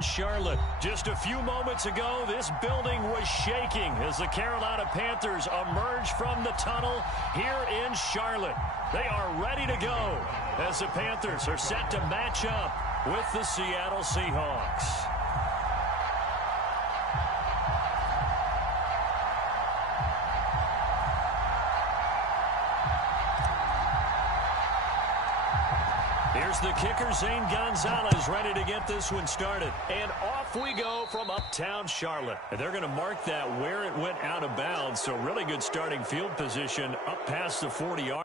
Charlotte. Just a few moments ago, this building was shaking as the Carolina Panthers emerge from the tunnel here in Charlotte. They are ready to go as the Panthers are set to match up with the Seattle Seahawks. Here's the kicker, Zane Gonzalez, ready to get this one started. And off we go from uptown Charlotte. And they're going to mark that where it went out of bounds. So really good starting field position up past the 40-yard.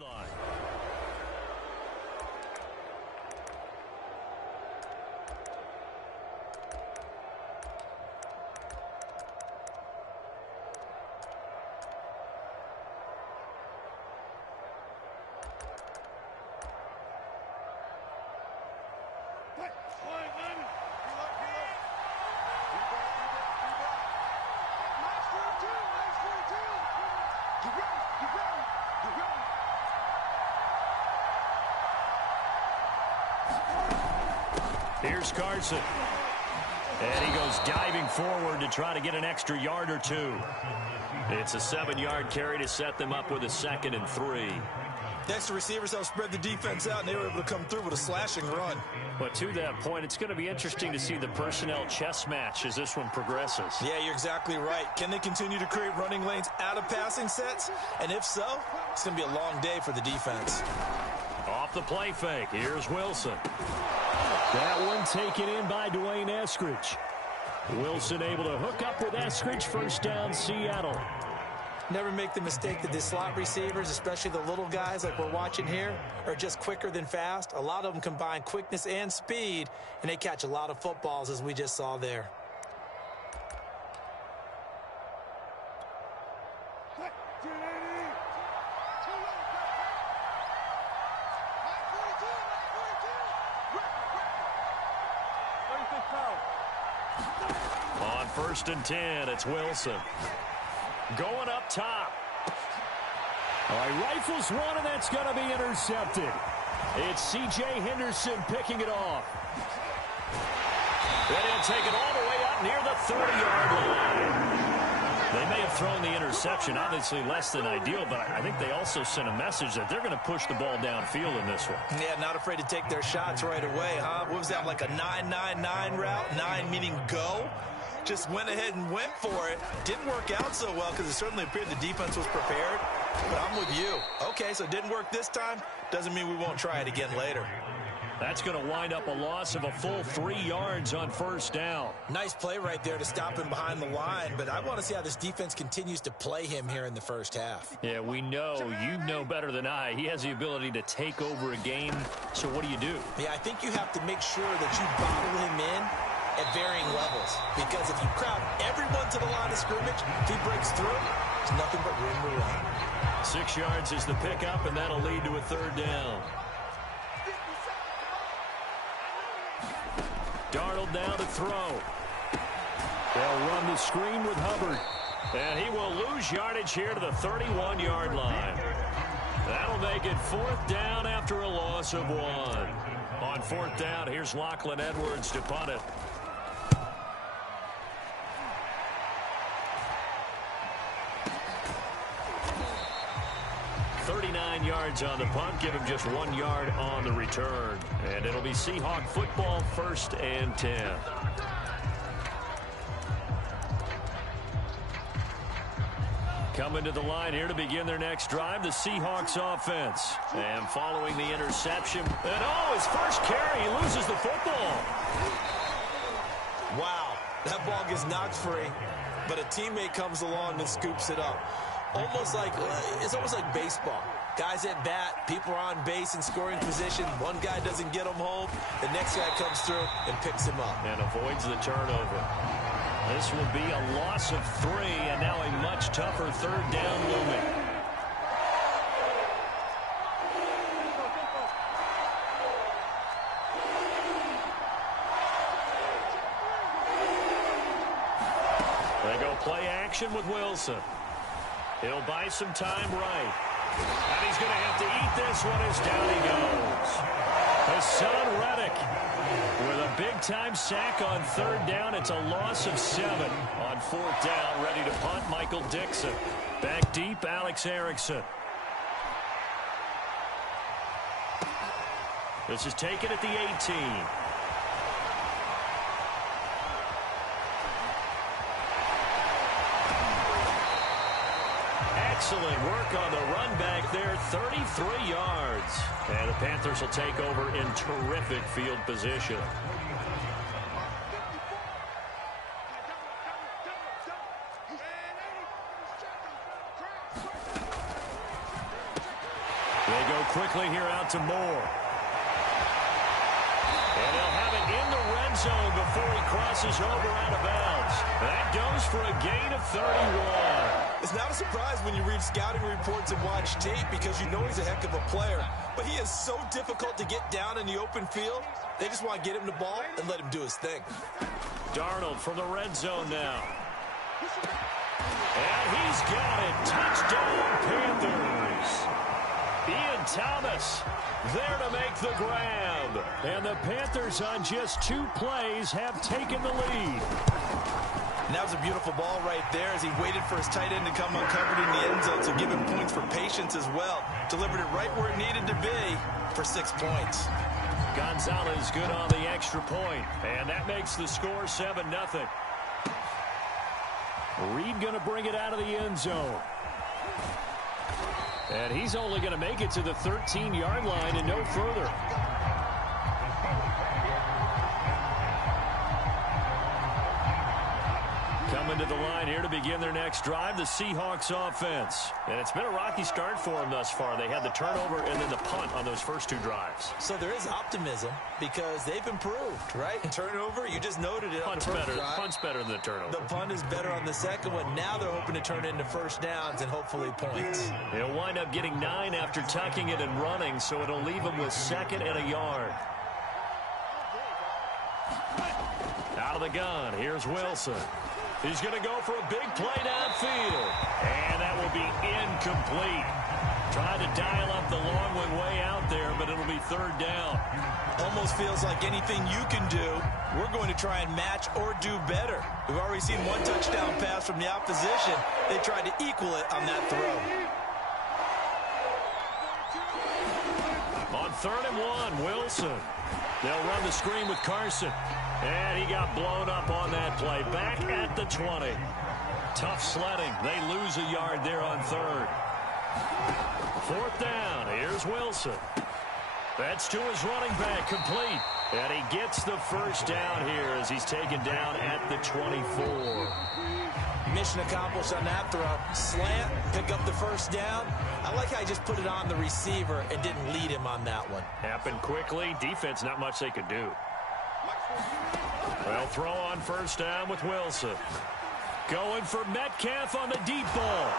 Line. Here's Carson. And he goes diving forward to try to get an extra yard or two. It's a 7-yard carry to set them up with a 2nd and 3. Next, the receivers help spread the defense out, and they were able to come through with a slashing run. But to that point, it's going to be interesting to see the personnel chess match as this one progresses. Yeah, you're exactly right. Can they continue to create running lanes out of passing sets? And if so, it's going to be a long day for the defense. Off the play fake, here's Wilson. That one taken in by Dwayne Eskridge. Wilson able to hook up with Eskridge. First down, Seattle. Never make the mistake that the slot receivers, especially the little guys like we're watching here, are just quicker than fast. A lot of them combine quickness and speed, and they catch a lot of footballs, as we just saw there. On 1st and 10, it's Wilson. Going up top. All right, rifles one, and that's going to be intercepted. It's C.J. Henderson picking it off. And he'll take it all the way up near the 30-yard line. They may have thrown the interception, obviously less than ideal, but I think they also sent a message that they're going to push the ball downfield in this one. Yeah, not afraid to take their shots right away, huh? What was that, like a 9-9-9 route? 9 meaning go? Just went ahead and went for it. Didn't work out so well because it certainly appeared the defense was prepared. But I'm with you. Okay, so it didn't work this time. Doesn't mean we won't try it again later. That's going to wind up a loss of a full 3 yards on 1st down. Nice play right there to stop him behind the line, but I want to see how this defense continues to play him here in the first half. Yeah, we know. You know better than I. He has the ability to take over a game, so what do you do? Yeah, I think you have to make sure that you bottle him in at varying levels, because if you crowd everyone to the line of scrimmage, if he breaks through, there's nothing but room to run. 6 yards is the pickup, and that'll lead to a third down. Darnold now to throw. They'll run the screen with Hubbard. And he will lose yardage here to the 31-yard line. That'll make it 4th down after a loss of 1. On 4th down, here's Lachlan Edwards to punt it. $39 yards on the punt, give him just 1 yard on the return. And it'll be Seahawk football, 1st and 10. Coming to the line here to begin their next drive, the Seahawks offense. And following the interception, and his first carry, he loses the football. Wow, that ball gets knocked free, but a teammate comes along and scoops it up. It's almost like baseball. Guys at bat, people are on base in scoring position. One guy doesn't get him home. The next guy comes through and picks him up. And avoids the turnover. This will be a loss of 3, and now a much tougher 3rd down looming. They go play action with Wilson. He'll buy some time right. And he's going to have to eat this one as down he goes. Hassan Reddick with a big-time sack on 3rd down. It's a loss of 7. On 4th down, ready to punt, Michael Dixon. Back deep, Alex Erickson. This is taken at the 18. Excellent work on the run back there, 33 yards. And the Panthers will take over in terrific field position. They go quickly here out to Moore. And they'll have it in the red zone before he crosses over out of bounds. That goes for a gain of 31. It's not a surprise when you read scouting reports and watch tape because you know he's a heck of a player. But he is so difficult to get down in the open field. They just want to get him the ball and let him do his thing. Darnold from the red zone now. And he's got it. Touchdown, Panthers. Ian Thomas there to make the grab. And the Panthers on just 2 plays have taken the lead. And that was a beautiful ball right there as he waited for his tight end to come uncovered in the end zone, so give him points for patience as well. Delivered it right where it needed to be for 6 points. Gonzalez good on the extra point, and that makes the score 7-0. Reed going to bring it out of the end zone. And he's only going to make it to the 13-yard line and no further. Coming to the line here to begin their next drive, the Seahawks offense. And it's been a rocky start for them thus far. They had the turnover and then the punt on those first 2 drives. So there is optimism because they've improved, right? Turnover, you just noted it. Punt's better than the turnover. The punt is better on the second one. Now they're hoping to turn it into first downs and hopefully points. They'll wind up getting 9 after tucking it and running, so it'll leave them with 2nd and a yard. Out of the gun, here's Wilson. He's going to go for a big play downfield. And that will be incomplete. Tried to dial up the long one way out there, but it'll be 3rd down. Almost feels like anything you can do, we're going to try and match or do better. We've already seen 1 touchdown pass from the opposition. They tried to equal it on that throw. On 3rd and 1, Wilson. They'll run the screen with Carson. And he got blown up on that play. Back at the 20. Tough sledding. They lose a yard there on 3rd. 4th down. Here's Wilson. That's to his running back. Complete. And he gets the first down here as he's taken down at the 24. Mission accomplished on that throw. Slant, pick up the first down. I like how he just put it on the receiver and didn't lead him on that one. Happened quickly. Defense, not much they could do. Well, throw on first down with Wilson. Going for Metcalf on the deep ball.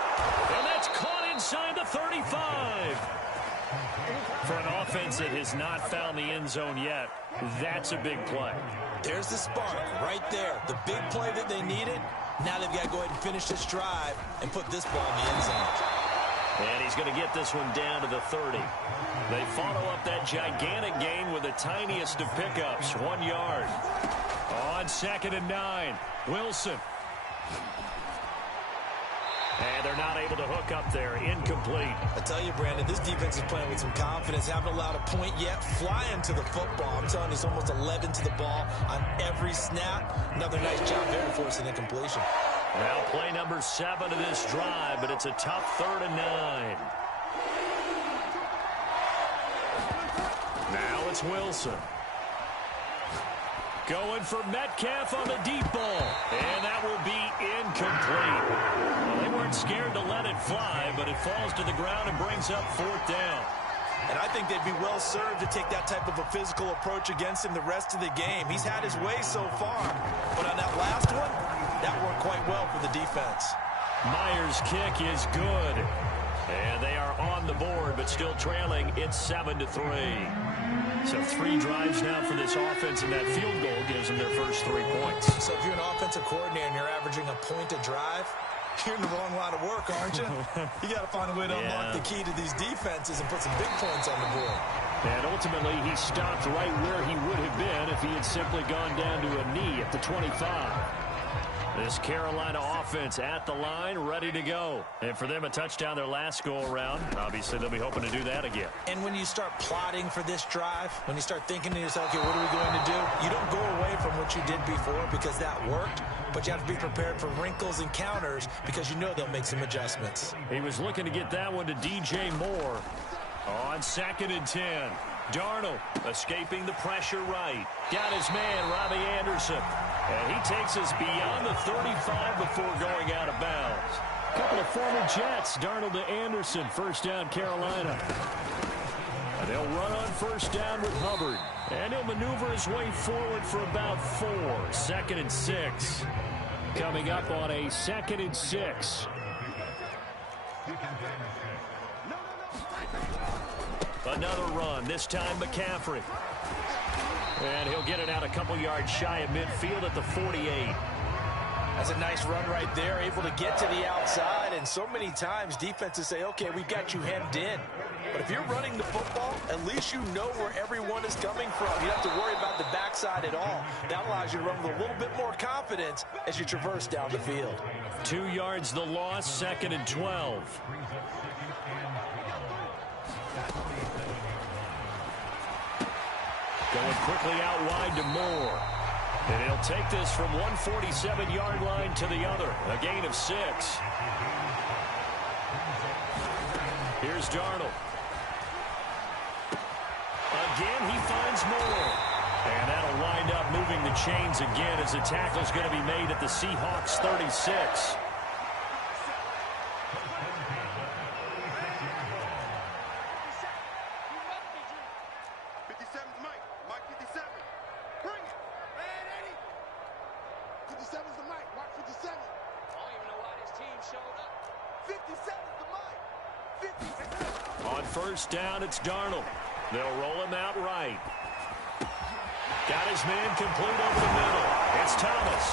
And that's caught inside the 35. For an offense that has not found the end zone yet, that's a big play. There's the spark right there. The big play that they needed. Now they've got to go ahead and finish this drive and put this ball in the end zone. And he's going to get this one down to the 30. They follow up that gigantic gain with the tiniest of pickups, 1 yard. On 2nd and 9, Wilson. And they're not able to hook up there. Incomplete. I tell you, Brandon, this defense is playing with some confidence. Haven't allowed a point yet. Flying to the football. I'm telling you, it's almost 11 to the ball on every snap. Another nice job there to force an incompletion. Now play number 7 of this drive, but it's a tough 3rd and 9. Now it's Wilson. Going for Metcalf on the deep ball. And that will be incomplete. Well, they weren't scared to let it fly, but it falls to the ground and brings up 4th down. And I think they'd be well served to take that type of a physical approach against him the rest of the game. He's had his way so far. But on that last one, that worked quite well for the defense. Myers' kick is good. And they are on the board, but still trailing. It's 7-3. So 3 drives now for this offense, and that field goal gives them their first 3 points. So if you're an offensive coordinator and you're averaging a point a drive, you're in the wrong line of work, aren't you? You got to find a way to unlock the key to these defenses and put some big points on the board. And ultimately, he stopped right where he would have been if he had simply gone down to a knee at the 25. This Carolina offense at the line, ready to go. And for them, a touchdown their last go-around. Obviously, they'll be hoping to do that again. And when you start plotting for this drive, when you start thinking to yourself, okay, what are we going to do? You don't go away from what you did before because that worked, but you have to be prepared for wrinkles and counters because you know they'll make some adjustments. He was looking to get that one to DJ Moore. On 2nd and 10. Darnold escaping the pressure right. Got his man, Robbie Anderson. And he takes us beyond the 35 before going out of bounds. A couple of former Jets, Darnold to Anderson, 1st down Carolina. And they'll run on 1st down with Hubbard. And he'll maneuver his way forward for about 4. 2nd and 6. Coming up on a 2nd and 6. Another run, this time McCaffrey. And he'll get it out a couple yards shy of midfield at the 48. That's a nice run right there, able to get to the outside. And so many times defenses say, okay, we've got you hemmed in. But if you're running the football, at least you know where everyone is coming from. You don't have to worry about the backside at all. That allows you to run with a little bit more confidence as you traverse down the field. 2 yards the loss, 2nd and 12. Going quickly out wide to Moore. And he'll take this from 147-yard line to the other. A gain of 6. Here's Darnold. Again, he finds Moore. And that'll wind up moving the chains again as the tackle's going to be made at the Seahawks 36. On 1st down, it's Darnold. They'll roll him out right. Got his man complete over the middle. It's Thomas.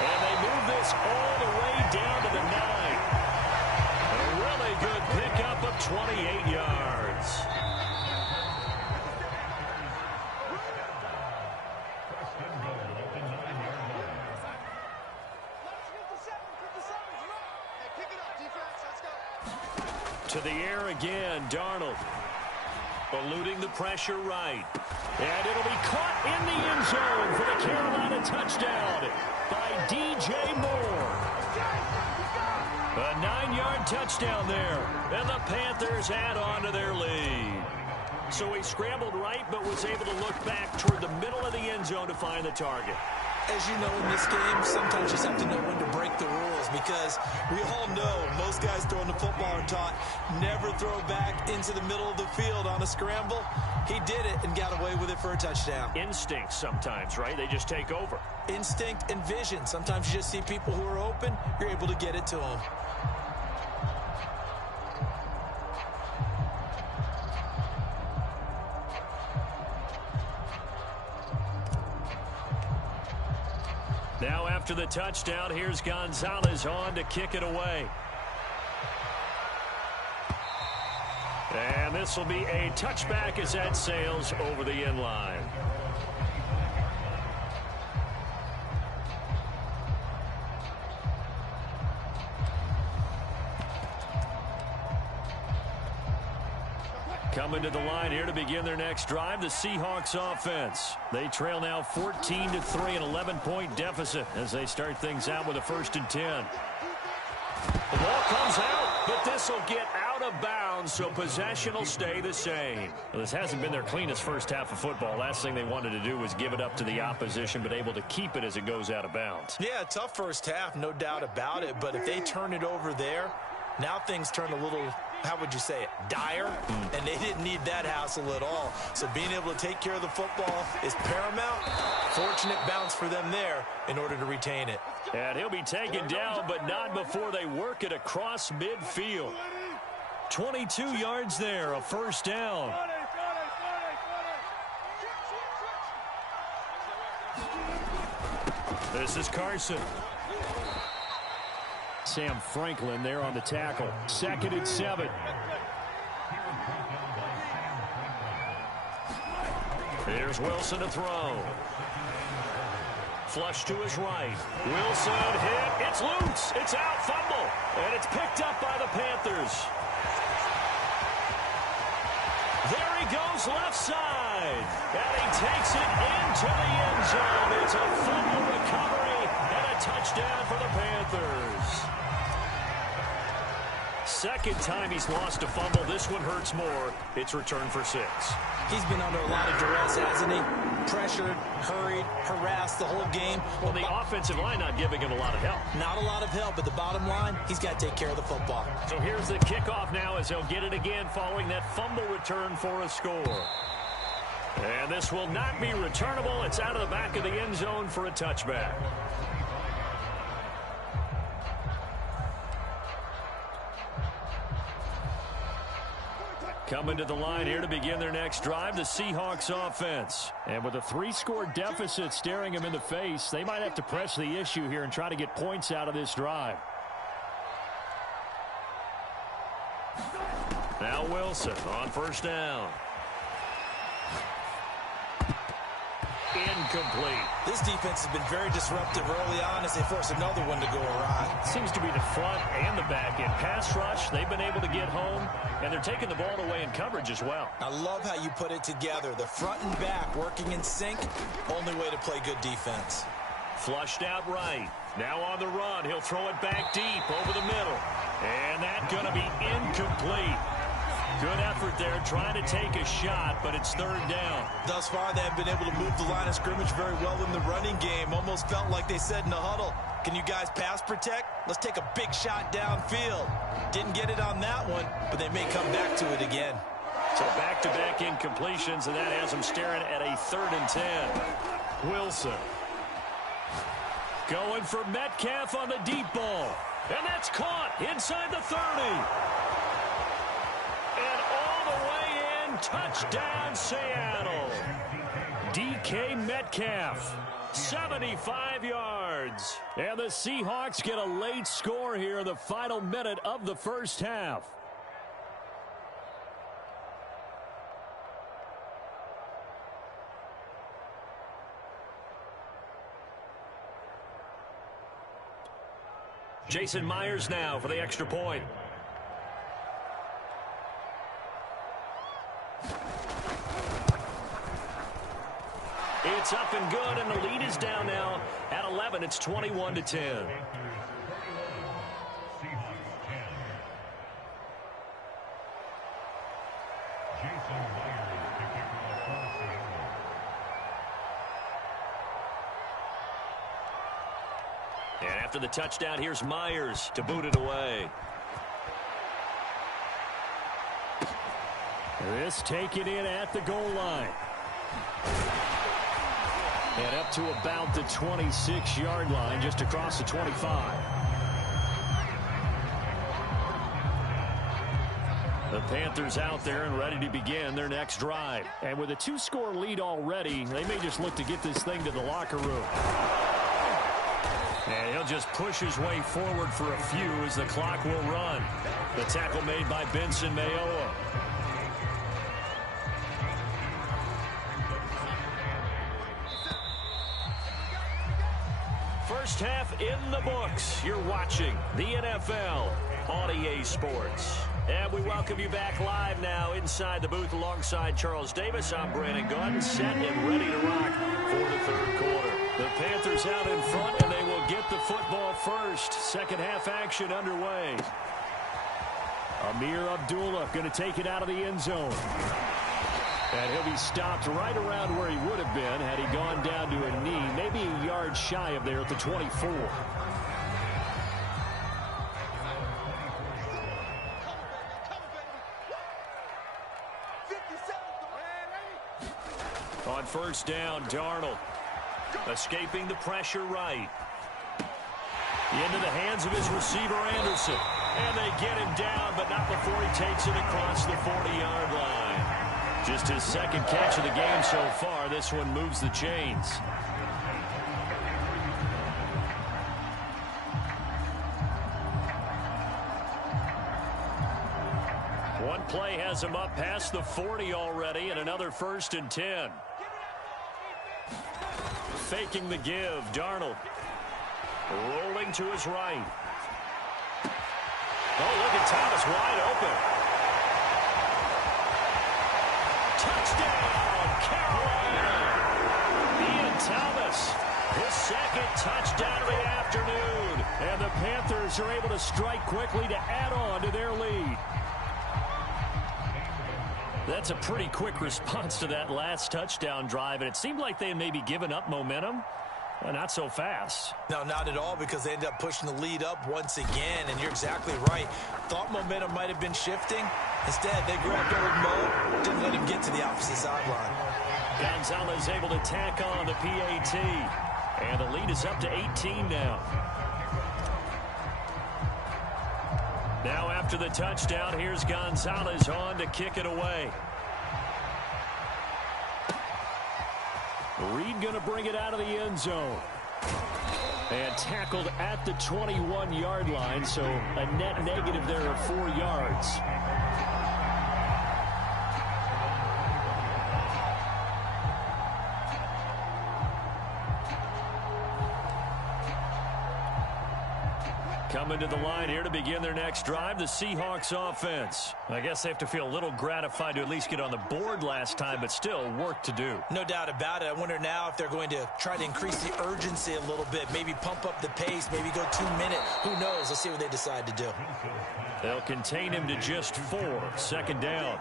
And they move this all the way down to the 9. A really good pickup of 28 yards. To the air again, Darnold. Eluding the pressure right. And it'll be caught in the end zone for the Carolina touchdown by DJ Moore. A 9-yard touchdown there. And the Panthers add on to their lead. So he scrambled right, but was able to look back toward the middle of the end zone to find the target. As you know, in this game, sometimes you just have to know when to break the rules because we all know most guys throwing the football are taught never throw back into the middle of the field on a scramble. He did it and got away with it for a touchdown. Instinct sometimes, right? They just take over. Instinct and vision. Sometimes you just see people who are open. You're able to get it to them. Now after the touchdown, here's Gonzalez on to kick it away. And this will be a touchback as that sails over the end line. Coming to the line here to begin their next drive, the Seahawks offense. They trail now 14-3, an 11-point deficit as they start things out with a 1st and 10. The ball comes out, but this will get out of bounds, so possession will stay the same. Well, this hasn't been their cleanest first half of football. Last thing they wanted to do was give it up to the opposition, but able to keep it as it goes out of bounds. Yeah, tough first half, no doubt about it, but if they turn it over there, now things turn a little, how would you say it, dire, and they didn't need that hassle at all. So being able to take care of the football is paramount. Fortunate bounce for them there in order to retain it. And he'll be taken down, but not before they work it across midfield. 22 yards there, a 1st down. This is Carson. Sam Franklin there on the tackle. 2nd and 7. Here's Wilson to throw. Flush to his right. Wilson hit. It's loose. It's out. Fumble. And it's picked up by the Panthers. There he goes left side. And he takes it into the end zone. It's a fumble recovery and a touchdown for the Panthers. 2nd time he's lost a fumble. This one hurts more. It's returned for 6. He's been under a lot of duress, hasn't he? Pressured, hurried, harassed the whole game. Well, the offensive line not giving him a lot of help. Not a lot of help, but the bottom line, he's got to take care of the football. So here's the kickoff now as he'll get it again following that fumble return for a score. And this will not be returnable. It's out of the back of the end zone for a touchback. Coming to the line here to begin their next drive, the Seahawks offense. And with a 3-score deficit staring them in the face, they might have to press the issue here and try to get points out of this drive. Now Wilson on 1st down. Incomplete. This defense has been very disruptive early on as they force another one to go awry. Seems to be the front and the back end. Pass rush, they've been able to get home, and they're taking the ball away in coverage as well. I love how you put it together. The front and back working in sync, only way to play good defense. Flushed out right. Now on the run, he'll throw it back deep over the middle. And that's going to be incomplete. Good effort there, trying to take a shot, but it's 3rd down. Thus far, they have been able to move the line of scrimmage very well in the running game. Almost felt like they said in the huddle, can you guys pass protect? Let's take a big shot downfield. Didn't get it on that one, but they may come back to it again. So back-to-back incompletions, and that has them staring at a 3rd and 10. Wilson. Going for Metcalf on the deep ball. And that's caught inside the 30. Touchdown, Seattle. DK Metcalf, 75 yards. And the Seahawks get a late score here in the final minute of the first half. Jason Myers now for the extra point. It's up and good, and the lead is down now at 11. It's 21-10. And after the touchdown, here's Myers to boot it away. This taken in at the goal line. And up to about the 26-yard line, just across the 25. The Panthers out there and ready to begin their next drive. And with a 2-score lead already, they may just look to get this thing to the locker room. And he'll just push his way forward for a few as the clock will run. The tackle made by Benson Mayowa. First half in the books. You're watching the NFL on EA Sports. And we welcome you back live now inside the booth alongside Charles Davis. I'm Brandon Gordon, set and ready to rock for the third quarter. The Panthers out in front, and they will get the football first. Second half action underway. Amir Abdullah going to take it out of the end zone. And he'll be stopped right around where he would have been had he gone down to a knee, maybe a yard shy of there at the 24. On first down, Darnold escaping the pressure right. Into the hands of his receiver, Anderson. And they get him down, but not before he takes it across the 40-yard line. Just his second catch of the game so far. This one moves the chains. One play has him up past the 40 already, and another 1st and 10. Faking the give, Darnold. Rolling to his right. Oh, look at Thomas wide open. Touchdown, Carolina! Ian Thomas, his second touchdown of the afternoon. And the Panthers are able to strike quickly to add on to their lead. That's a pretty quick response to that last touchdown drive, and it seemed like they had maybe given up momentum. Well, not so fast. No, not at all, because they ended up pushing the lead up once again, and you're exactly right. Thought momentum might have been shifting. Instead, they grabbed old Mo, didn't let him get to the opposite sideline. Gonzalez able to tack on the PAT, and the lead is up to 18 now. Now after the touchdown, here's Gonzalez on to kick it away. Reed going to bring it out of the end zone. And tackled at the 21-yard line, so a net negative there of 4 yards. Coming to the line here to begin their next drive, the Seahawks offense. I guess they have to feel a little gratified to at least get on the board last time, but still work to do. No doubt about it. I wonder now if they're going to try to increase the urgency a little bit, maybe pump up the pace, maybe go 2 minute. Who knows? Let's see what they decide to do. They'll contain him to just 4. Second down.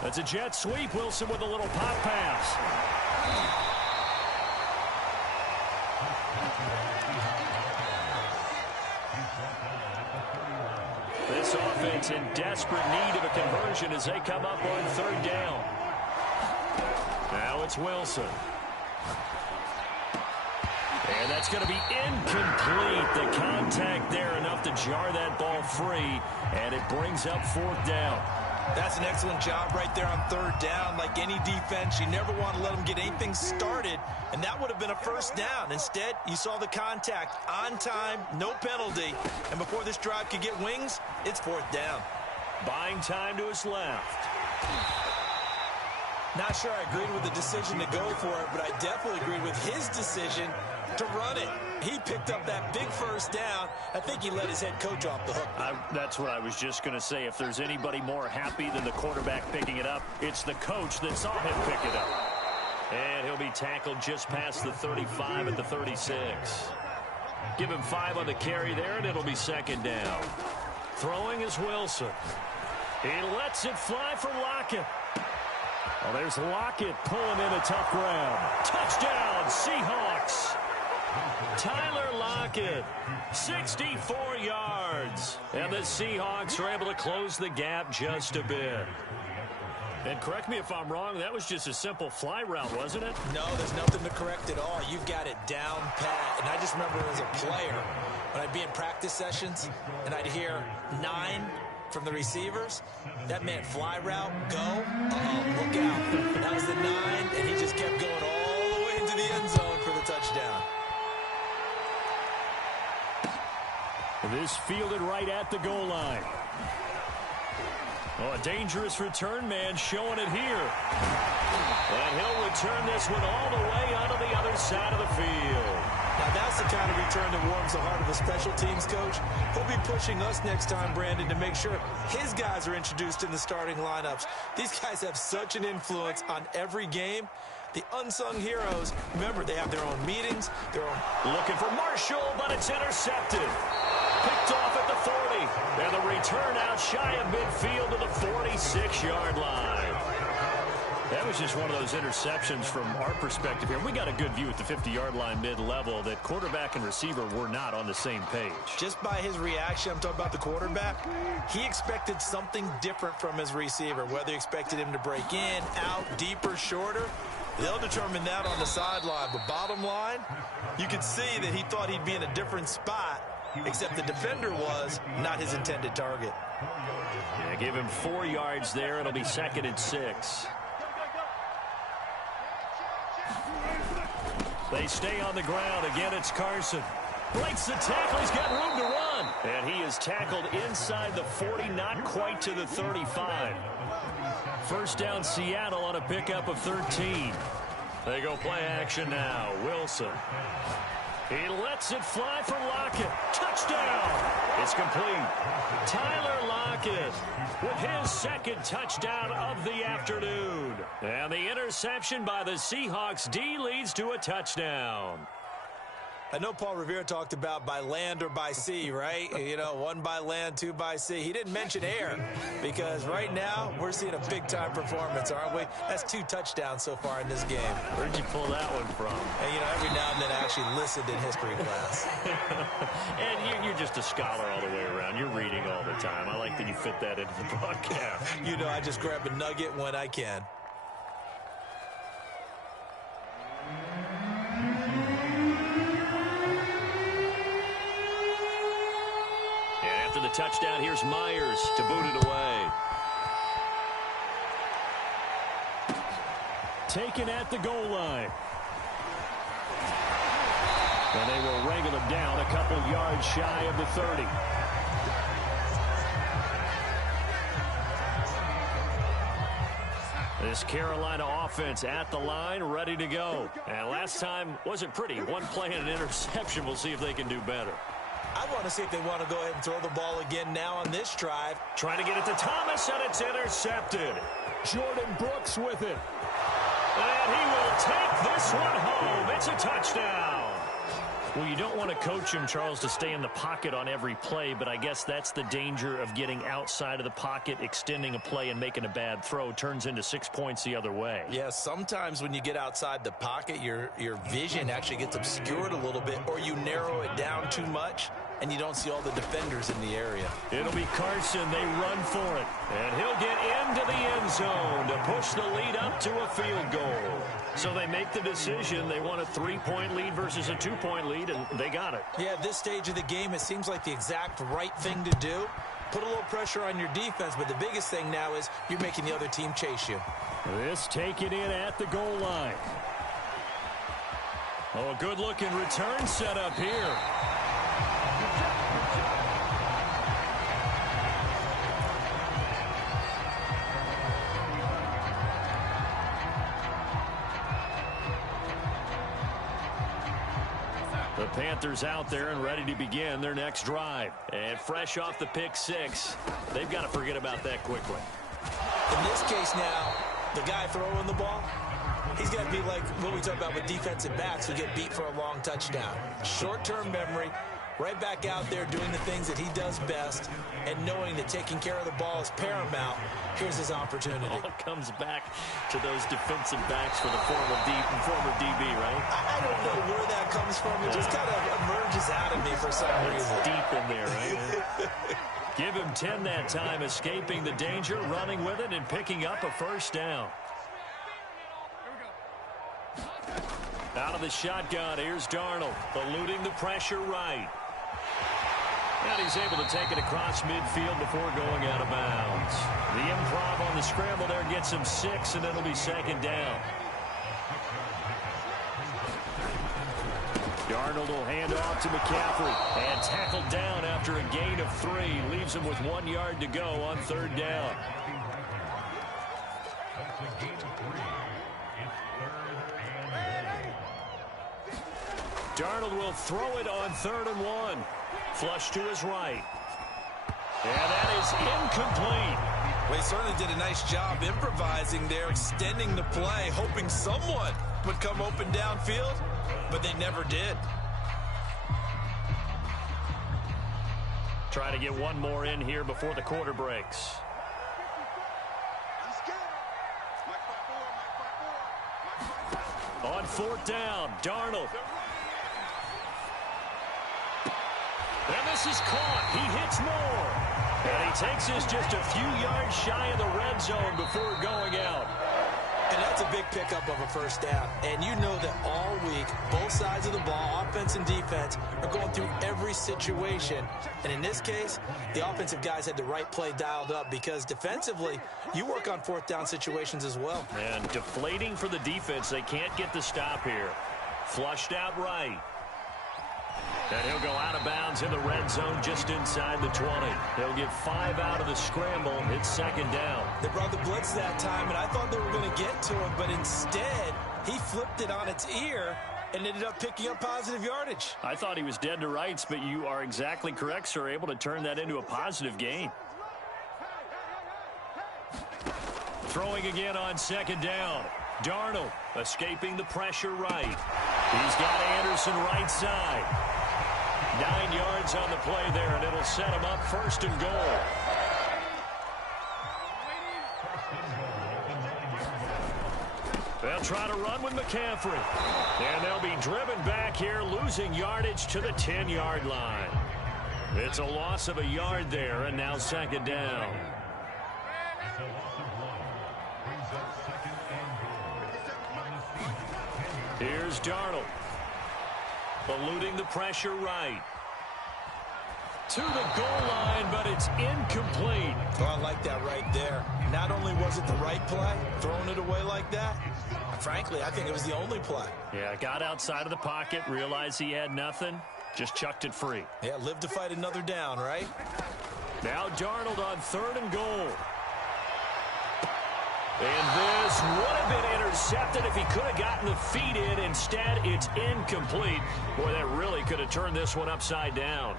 That's a jet sweep. Wilson with a little pop pass. This offense in desperate need of a conversion as they come up on third down. Now it's Wilson. And that's going to be incomplete. The contact there enough to jar that ball free, and it brings up fourth down. That's an excellent job right there on third down. Like any defense, you never want to let them get anything started, and that would have been a first down. Instead, you saw the contact on time, no penalty, and before this drive could get wings, it's fourth down. Buying time to his left. Not sure I agreed with the decision to go for it, but I definitely agreed with his decision to run it. He picked up that big first down. I think he let his head coach off the hook. That's what I was just going to say. If there's anybody more happy than the quarterback picking it up, it's the coach that saw him pick it up. And he'll be tackled just past the 35 at the 36. Give him 5 on the carry there, and it'll be second down. Throwing is Wilson. He lets it fly for Lockett. Oh, there's Lockett pulling in a tough grab. Touchdown, Seahawks. Tyler Lockett, 64 yards. And the Seahawks are able to close the gap just a bit. And correct me if I'm wrong, that was just a simple fly route, wasn't it? No, there's nothing to correct at all. You've got it down pat. And I just remember as a player, when I'd be in practice sessions, and I'd hear 9, from the receivers. That meant fly route, go. Look out. That was the 9, and he just kept going all the way into the end zone for the touchdown. This fielded right at the goal line. Oh, a dangerous return man showing it here. And he'll return this one all the way onto the other side of the field. Now, that's the kind of return that warms the heart of a special teams coach. He'll be pushing us next time, Brandon, to make sure his guys are introduced in the starting lineups. These guys have such an influence on every game. The unsung heroes, remember, they have their own meetings, their own... Looking for Marshall, but it's intercepted. Picked off at the 40. And the return out shy of midfield to the 46-yard line. That was just one of those interceptions from our perspective here. We got a good view at the 50-yard line mid-level that quarterback and receiver were not on the same page. Just by his reaction, I'm talking about the quarterback, he expected something different from his receiver, whether he expected him to break in, out, deeper, shorter. They'll determine that on the sideline. But bottom line, you could see that he thought he'd be in a different spot, except the defender was not his intended target. Yeah, give him 4 yards there. It'll be 2nd and 6. They stay on the ground. Again, it's Carson. Breaks the tackle. He's got room to run. And he is tackled inside the 40, not quite to the 35. First down, Seattle on a pickup of 13. They go play action now. Wilson. He lets it fly for Lockett. Touchdown. It's complete. Tyler Lockett with his 2nd touchdown of the afternoon. And the interception by the Seahawks D leads to a touchdown. I know Paul Revere talked about by land or by sea, right? You know, 1 by land, 2 by sea. He didn't mention air because right now we're seeing a big-time performance, aren't we? That's 2 touchdowns so far in this game. Where'd you pull that one from? And, you know, every now and then I actually listened in history class. And you're just a scholar all the way around. You're reading all the time. I like that you fit that into the broadcast. You know, I just grab a nugget when I can. After the touchdown, here's Myers to boot it away. Taken at the goal line. And they will wrangle him down a couple yards shy of the 30. This Carolina offense at the line, ready to go. And last time wasn't pretty. One play and an interception. We'll see if they can do better. I want to see if they want to go ahead and throw the ball again now on this drive. Trying to get it to Thomas, and it's intercepted. Jordan Brooks with it. And he will take this one home. It's a touchdown. Well, you don't want to coach him, Charles, to stay in the pocket on every play, but I guess that's the danger of getting outside of the pocket, extending a play, and making a bad throw. Turns into 6 points the other way. Yeah, sometimes when you get outside the pocket, your vision actually gets obscured a little bit, or you narrow it down too much, and you don't see all the defenders in the area. It'll be Carson. They run for it. And he'll get into the end zone to push the lead up to a field goal. So they make the decision. They want a 3-point lead versus a 2-point lead, and they got it. Yeah, at this stage of the game, it seems like the exact right thing to do. Put a little pressure on your defense, but the biggest thing now is you're making the other team chase you. This taken in at the goal line. Oh, a good-looking return set up here. The Panthers out there and ready to begin their next drive. And fresh off the pick 6, they've got to forget about that quickly. In this case now, the guy throwing the ball, he's got to be like what we talk about with defensive backs who get beat for a long touchdown. Short-term memory, right back out there doing the things that he does best, and knowing that taking care of the ball is paramount. Here's his opportunity. All comes back to those defensive backs for the former DB, right? I don't know where that comes from. It just kind of emerges out of me for some reason. It's deep in there, right? Give him 10 that time, escaping the danger, running with it, and picking up a first down. Out of the shotgun, here's Darnold, eluding the pressure right. And he's able to take it across midfield before going out of bounds. The improv on the scramble there gets him 6, and it'll be second down. Darnold will hand off to McCaffrey. And tackled down after a gain of 3. Leaves him with 1 yard to go on third down. Darnold will throw it on 3rd and 1. Flush to his right. And that is incomplete. Well, he certainly did a nice job improvising there, extending the play, hoping someone would come open downfield, but they never did. Try to get one more in here before the quarter breaks. On 4th down, Darnold. And this is caught. He hits more. And he takes this just a few yards shy of the red zone before going out. And that's a big pickup of a first down. And you know that all week, both sides of the ball, offense and defense, are going through every situation. And in this case, the offensive guys had the right play dialed up because defensively, you work on 4th down situations as well. And deflating for the defense. They can't get the stop here. Flushed out right. And he'll go out of bounds in the red zone just inside the 20. They'll get 5 out of the scramble. It's second down. They brought the blitz that time, and I thought they were going to get to him, but instead, he flipped it on its ear and ended up picking up positive yardage. I thought he was dead to rights, but you are exactly correct, sir. Able to turn that into a positive gain. Throwing again on second down. Darnold escaping the pressure right. He's got Anderson right side. 9 yards on the play there, and it'll set him up 1st and goal. They'll try to run with McCaffrey. And they'll be driven back here, losing yardage to the 10-yard line. It's a loss of a yard there, and now second down. Here's Darnold. Eluding the pressure right. To the goal line, but it's incomplete. Oh, I like that right there. Not only was it the right play, throwing it away like that, frankly, I think it was the only play. Yeah, got outside of the pocket, realized he had nothing, just chucked it free. Yeah, live to fight another down, right? Now Darnold on 3rd and goal. And this would have been intercepted if he could have gotten the feet in. Instead, it's incomplete. Boy, that really could have turned this one upside down.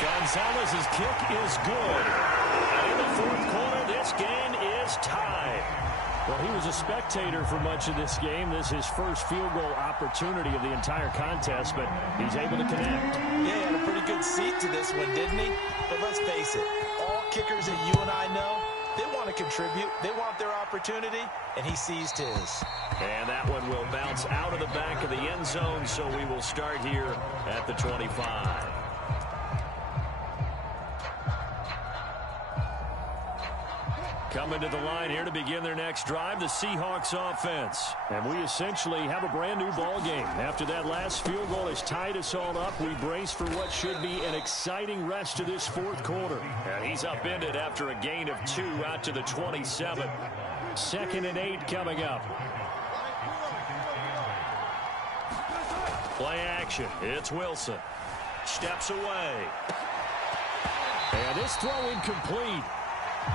Gonzalez's kick is good. And in the 4th quarter, this game is tied. Well, he was a spectator for much of this game. This is his first field goal opportunity of the entire contest, but he's able to connect. Yeah, he had a pretty good seat to this one, didn't he? But let's face it, all kickers that you and I know, they want to contribute. They want their opportunity, and he seized his. And that one will bounce out of the back of the end zone, so we will start here at the 25. Coming to the line here to begin their next drive, the Seahawks offense. And we essentially have a brand-new ball game. After that last field goal has tied us all up, we brace for what should be an exciting rest to this 4th quarter. And he's upended after a gain of 2 out to the 27. 2nd and 8 coming up. Play action. It's Wilson. Steps away. And this throw incomplete.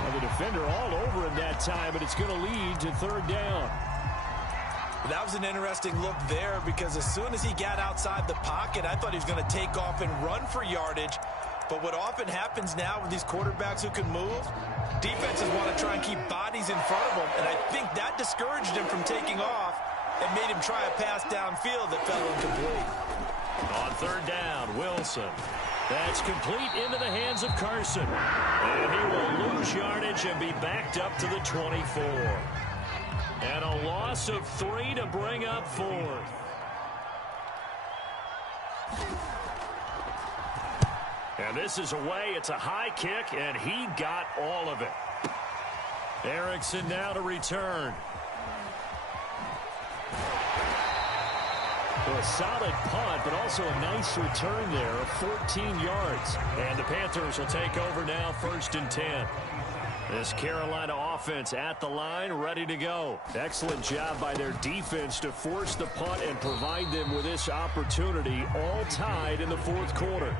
Well, the defender all over him that time, but it's going to lead to 3rd down. That was an interesting look there because as soon as he got outside the pocket, I thought he was going to take off and run for yardage. But what often happens now with these quarterbacks who can move, defenses want to try and keep bodies in front of them, and I think that discouraged him from taking off and made him try a pass downfield that fell incomplete. On 3rd down, Wilson. That's complete into the hands of Carson. And he will lose yardage and be backed up to the 24. And a loss of 3 to bring up 4th. And this is away. It's a high kick, and he got all of it. Erickson now to return. Well, a solid punt, but also a nice return there of 14 yards. And the Panthers will take over now, 1st and 10. This Carolina offense at the line, ready to go. Excellent job by their defense to force the punt and provide them with this opportunity, all tied in the 4th quarter.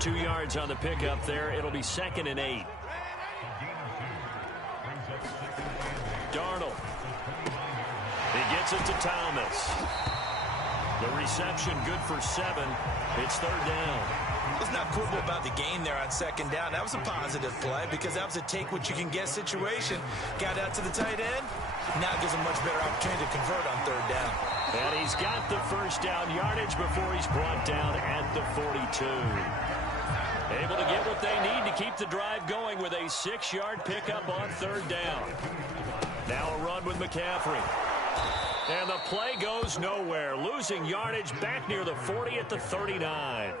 2 yards on the pickup there. It'll be 2nd and 8. Darnold. He gets it to Thomas. The reception good for 7. It's 3rd down. Let's not quibble about the gain there on 2nd down. That was a positive play because that was a take-what-you-can-get situation. Got out to the tight end. Now gives him much better opportunity to convert on 3rd down. And he's got the 1st down yardage before he's brought down at the 42. Able to get what they need to keep the drive going with a 6-yard pickup on 3rd down. Now a run with McCaffrey. And the play goes nowhere. Losing yardage back near the 40 at the 39.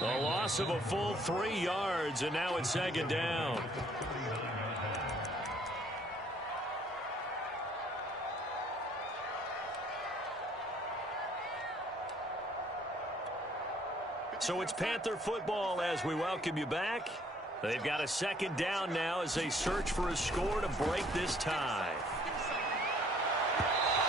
A loss of a full 3 yards, and now it's 2nd down. So it's Panther football as we welcome you back. They've got a 2nd down now as they search for a score to break this tie.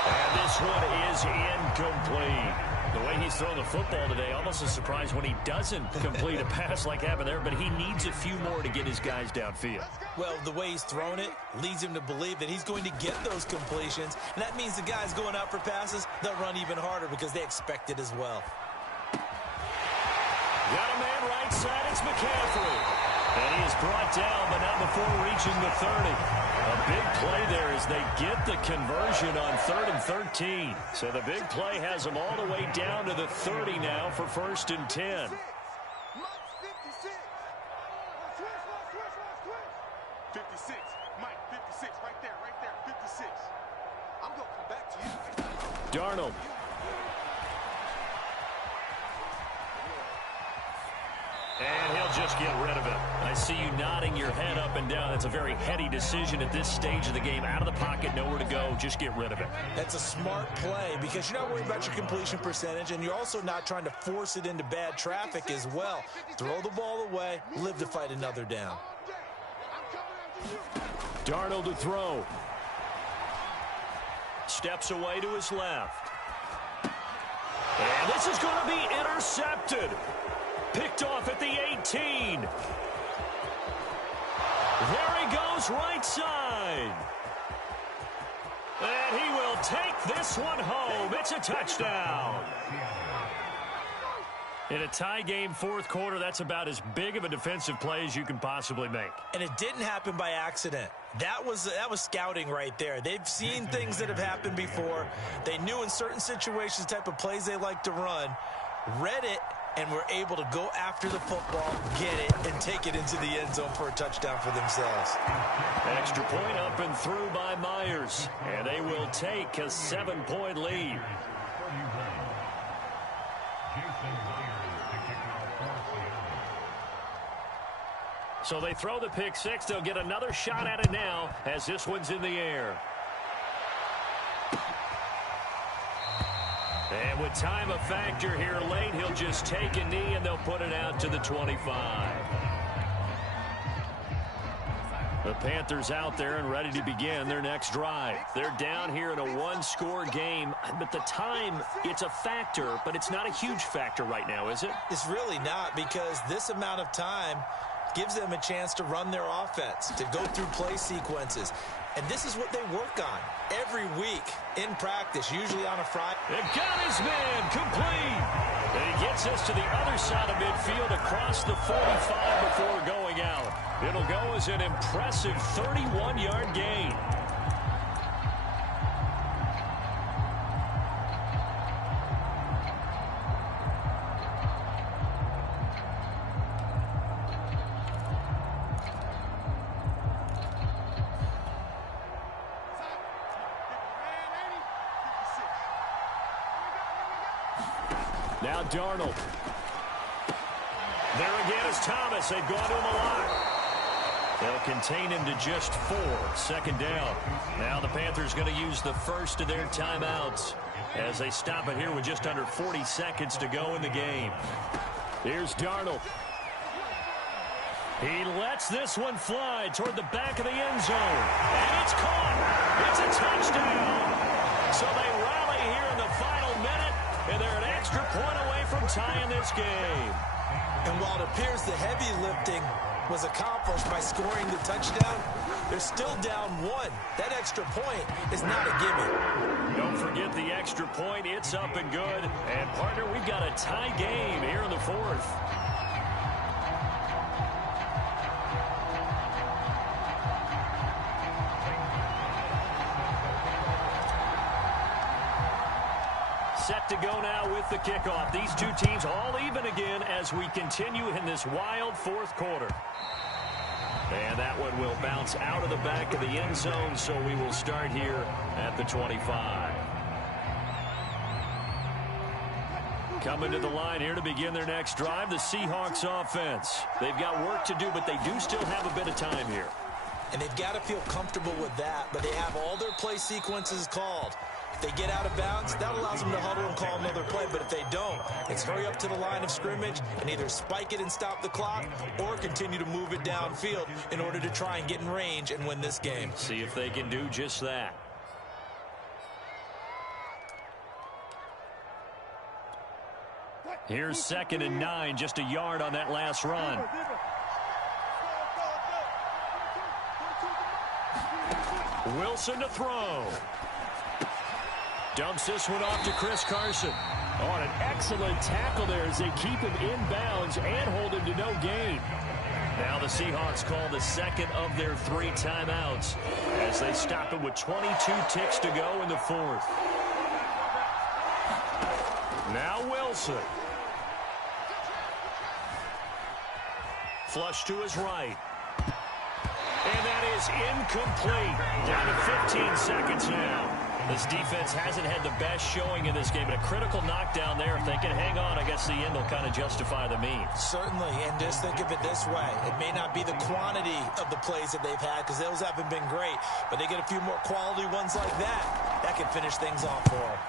And this one is incomplete. The way he's thrown the football today, almost a surprise when he doesn't complete a pass like happened there, but he needs a few more to get his guys downfield. Well, the way he's thrown it leads him to believe that he's going to get those completions, and that means the guys going out for passes, they'll run even harder because they expect it as well. Got a man right side, it's McCaffrey. And he is brought down, but not before reaching the 30. A big play there as they get the conversion on 3rd and 13. So the big play has them all the way down to the 30 now for 1st and 10. 56, Mike, 56, right there, 56. I'm going to come back to you. Darnold. And he'll just get rid of it. I see you nodding your head up and down. That's a very heady decision at this stage of the game. Out of the pocket, nowhere to go. Just get rid of it. That's a smart play because you're not worried about your completion percentage, and you're also not trying to force it into bad traffic as well. Throw the ball away, live to fight another down. Darnold to throw. Steps away to his left. And this is going to be intercepted. Picked off at the 18. There he goes, right side. And he will take this one home. It's a touchdown. In a tie game 4th quarter, that's about as big of a defensive play as you can possibly make. And it didn't happen by accident. That was scouting right there. They've seen things that have happened before. They knew in certain situations the type of plays they like to run, read it, and were able to go after the football, get it, and take it into the end zone for a touchdown for themselves. Extra point up and through by Myers. And they will take a 7-point lead. So they throw the pick 6. They'll get another shot at it now as this one's in the air. And with time a factor here late, he'll just take a knee and they'll put it out to the 25. The Panthers out there and ready to begin their next drive. They're down here in a 1-score game, but the time, it's a factor, but it's not a huge factor right now, is it? It's really not, because this amount of time gives them a chance to run their offense, to go through play sequences. And this is what they work on every week in practice, usually on a Friday. They've got his man complete. And he gets us to the other side of midfield across the 45 before going out. It'll go as an impressive 31-yard gain. Now Darnold. There again is Thomas. They've gone to him a lot. They'll contain him to just 4. 2nd down. Now the Panthers going to use the first of their timeouts. as they stop it here with just under 40 seconds to go in the game. Here's Darnold. He lets this one fly toward the back of the end zone. And it's caught. It's a touchdown. So they rally here in the final minute, and they're an extra point away from tying this game. And while it appears the heavy lifting was accomplished by scoring the touchdown, they're still down one. That extra point is not a gimme. Don't forget the extra point. It's up and good. And, partner, we've got a tie game here in the fourth. Set to go now with the kickoff. These two teams all even again as we continue in this wild fourth quarter. And that one will bounce out of the back of the end zone, so we will start here at the 25. Coming to the line here to begin their next drive, the Seahawks offense. They've got work to do, but they do still have a bit of time here. And they've got to feel comfortable with that, but they have all their play sequences called. If they get out of bounds, that allows them to huddle and call another play. But if they don't, it's hurry up to the line of scrimmage and either spike it and stop the clock or continue to move it downfield in order to try and get in range and win this game. See if they can do just that. Here's 2nd and 9, just a yard on that last run. Wilson to throw. Dumps this one off to Chris Carson. Oh, an excellent tackle there as they keep him in bounds and hold him to no gain. Now the Seahawks call the second of their 3 timeouts as they stop it with 22 ticks to go in the fourth. Now Wilson. Flush to his right. And that is incomplete. Down to 15 seconds now. This defense hasn't had the best showing in this game, but a critical knockdown there. If they can hang on, I guess the end will kind of justify the means. Certainly, and just think of it this way. It may not be the quantity of the plays that they've had because those haven't been great, but they get a few more quality ones like that. That can finish things off for them.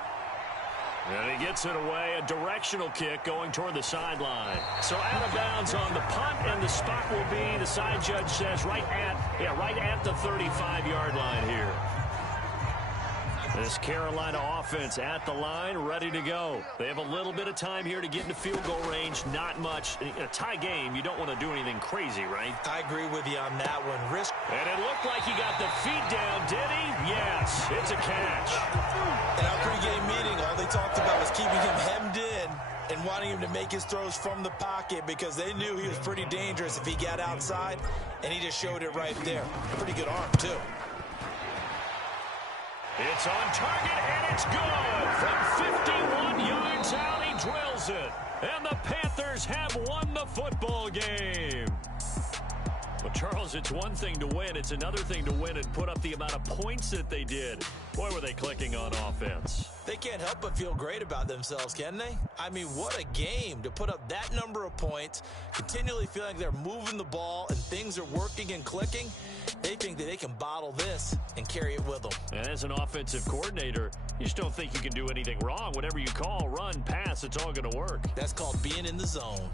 And he gets it away, a directional kick going toward the sideline. So out of bounds on the punt, and the spot will be, the side judge says, right at the 35-yard line here. This Carolina offense at the line, ready to go. They have a little bit of time here to get into field goal range, not much. In a tie game, you don't want to do anything crazy, right? I agree with you on that one. And it looked like he got the feet down, did he? Yes, it's a catch. In our pregame meeting, all they talked about was keeping him hemmed in and wanting him to make his throws from the pocket because they knew he was pretty dangerous if he got outside, and he just showed it right there. Pretty good arm, too. It's on target, and it's good. From 51 yards out, he drills it. And the Panthers have won the football game. Well, Charles, it's one thing to win. It's another thing to win and put up the amount of points that they did. Boy, were they clicking on offense. They can't help but feel great about themselves, can they? I mean, what a game to put up that number of points, continually feeling like they're moving the ball and things are working and clicking. They think that they can bottle this and carry it with them. And as an offensive coordinator, you just don't think you can do anything wrong. Whatever you call, run, pass, it's all going to work. That's called being in the zone.